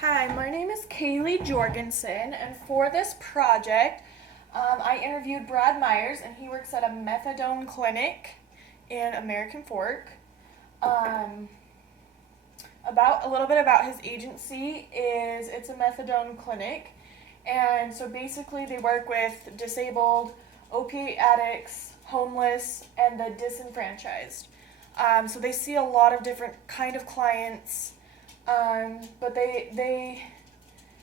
Hi, my name is Kaylee Jorgensen, and for this project, I interviewed Brad Myers, and he works at a methadone clinic in American Fork. Um, about a little bit about his agency is it's a methadone clinic, and so basically they work with disabled, opiate addicts, homeless, and the disenfranchised. So they see a lot of different kind of clients, but they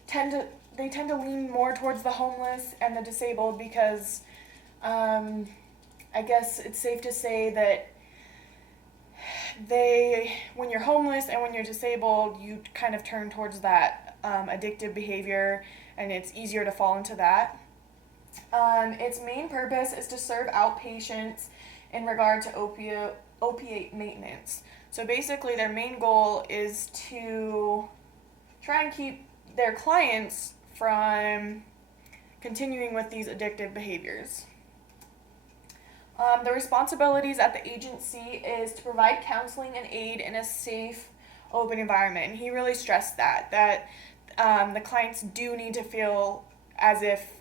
tend to they tend to lean more towards the homeless and the disabled because um, I guess it's safe to say that when you're homeless and when you're disabled, you kind of turn towards that addictive behavior, and it's easier to fall into that. Its main purpose is to serve outpatients in regard to opiate maintenance. So basically, their main goal is to try and keep their clients from continuing with these addictive behaviors. The responsibilities at the agency is to provide counseling and aid in a safe, open environment. And he really stressed that the clients do need to feel as if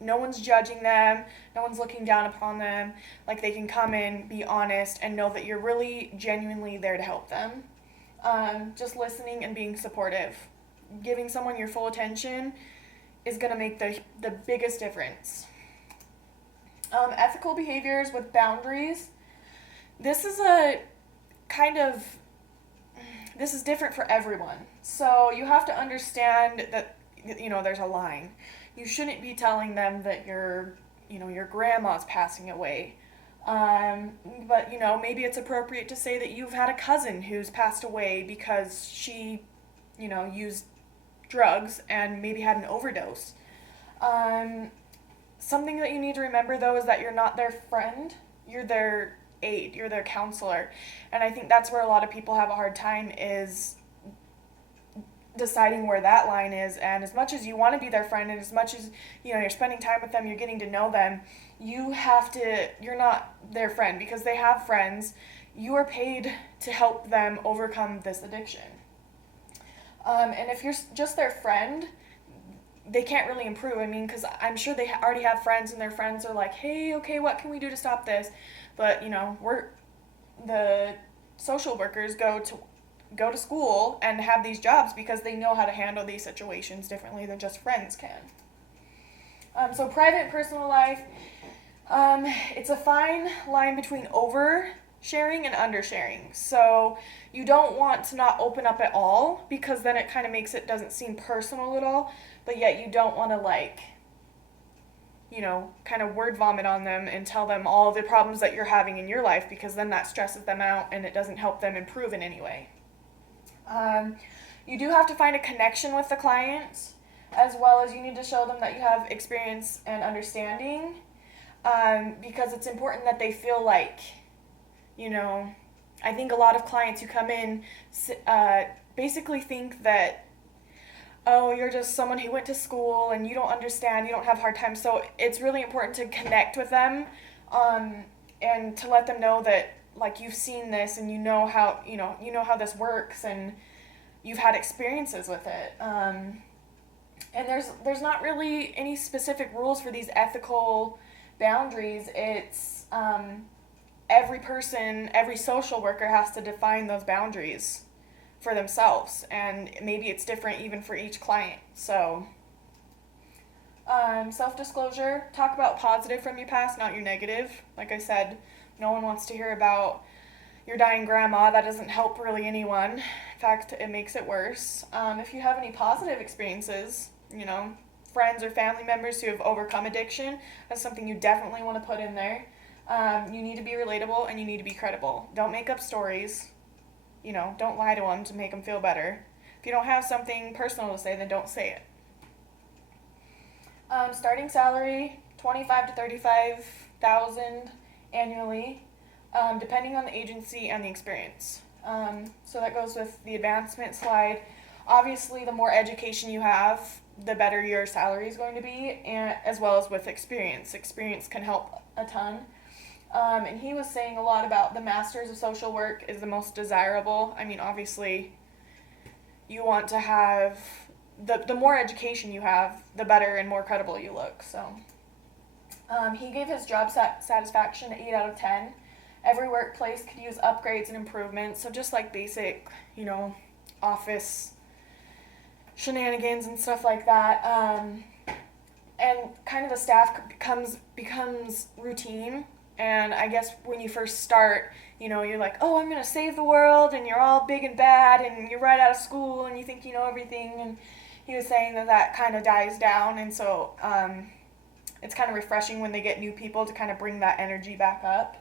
no one's judging them, no one's looking down upon them. Like they can come in, be honest, and know that you're really genuinely there to help them. Just listening and being supportive, giving someone your full attention is going to make the biggest difference. Ethical behaviors with boundaries. This is a kind of this is different for everyone. So you have to understand that there's a line. You shouldn't be telling them that your grandma's passing away. But maybe it's appropriate to say that you've had a cousin who's passed away because she used drugs and maybe had an overdose. Something that you need to remember though is that you're not their friend, you're their aide, you're their counselor. And I think that's where a lot of people have a hard time is deciding where that line is. And as much as you want to be their friend and as much as you're spending time with them, you're getting to know them, you're not their friend because they have friends. You are paid to help them overcome this addiction. And if you're just their friend, they can't really improve. I mean, because I'm sure they already have friends, and their friends are like, "Hey, okay, what can we do to stop this?" But we're the social workers go to school and have these jobs because they know how to handle these situations differently than just friends can. So private and personal life, it's a fine line between oversharing and undersharing. So you don't want to not open up at all because then it kind of makes it doesn't seem personal at all, but yet you don't want to kind of word vomit on them and tell them all the problems that you're having in your life because then that stresses them out and it doesn't help them improve in any way. You do have to find a connection with the client, as well as you need to show them that you have experience and understanding, because it's important that they feel like, I think a lot of clients who come in basically think that, oh, you're just someone who went to school and you don't understand, you don't have hard times. So it's really important to connect with them, and to let them know that like you've seen this and you know how this works and you've had experiences with it. And there's not really any specific rules for these ethical boundaries. It's every social worker has to define those boundaries for themselves, and maybe it's different even for each client. So self-disclosure, talk about positive from your past, not your negative. Like I said, no one wants to hear about your dying grandma. That doesn't help really anyone. In fact, it makes it worse. If you have any positive experiences, friends or family members who have overcome addiction, that's something you definitely want to put in there. You need to be relatable and you need to be credible. Don't make up stories. Don't lie to them to make them feel better. If you don't have something personal to say, then don't say it. Starting salary, 25 to 35,000 annually, depending on the agency and the experience. So that goes with the advancement slide. Obviously, the more education you have, the better your salary is going to be, and as well as with experience. Experience can help a ton. And he was saying a lot about the Masters of Social Work is the most desirable. I mean, obviously, you want to have the more education you have, the better and more credible you look. So he gave his job satisfaction 8 out of 10. Every workplace could use upgrades and improvements. So just like basic, office shenanigans and stuff like that. And kind of the staff becomes routine. And I guess when you first start, you're like, oh, I'm going to save the world, and you're all big and bad, and you're right out of school, and you think you know everything. And he was saying that kind of dies down, and so it's kind of refreshing when they get new people to kind of bring that energy back up.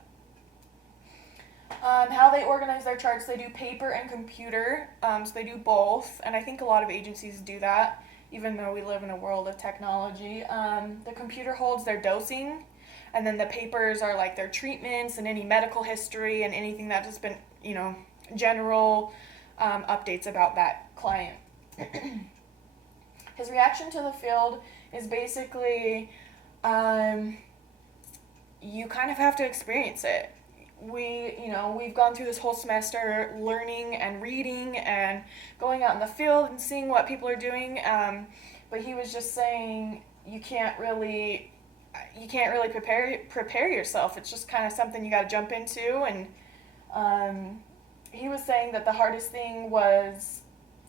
How they organize their charts, they do paper and computer, so they do both, and I think a lot of agencies do that, even though we live in a world of technology. The computer holds their dosing, and then the papers are like their treatments and any medical history and anything that has been, general updates about that client. His reaction to the field is basically, you kind of have to experience it. We've gone through this whole semester learning and reading and going out in the field and seeing what people are doing. But he was just saying you can't really prepare yourself. It's just kind of something you got to jump into. And he was saying that the hardest thing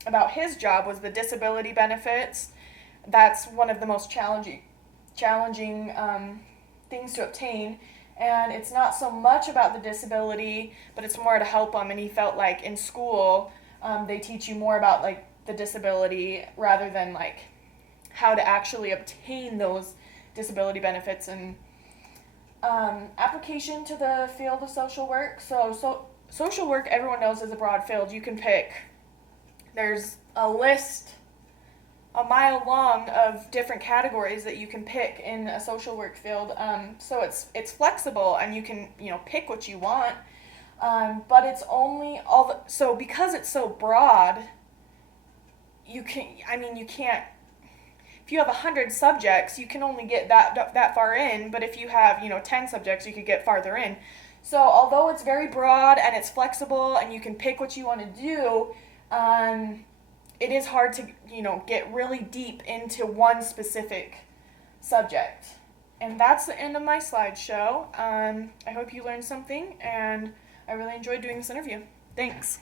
about his job was the disability benefits. That's one of the most challenging things to obtain. And it's not so much about the disability, but it's more to help them. And he felt like in school, they teach you more about like the disability rather than like how to actually obtain those disability benefits. And application to the field of social work. So social work, everyone knows, is a broad field. You can pick. There's a list a mile long of different categories that you can pick in a social work field. So it's flexible, and you can pick what you want. But it's only so because it's so broad, you can't. If you have 100 subjects, you can only get that far in. But if you have 10 subjects, you could get farther in. So although it's very broad and it's flexible and you can pick what you want to do, it is hard to get really deep into one specific subject. And that's the end of my slideshow. I hope you learned something, and I really enjoyed doing this interview. Thanks.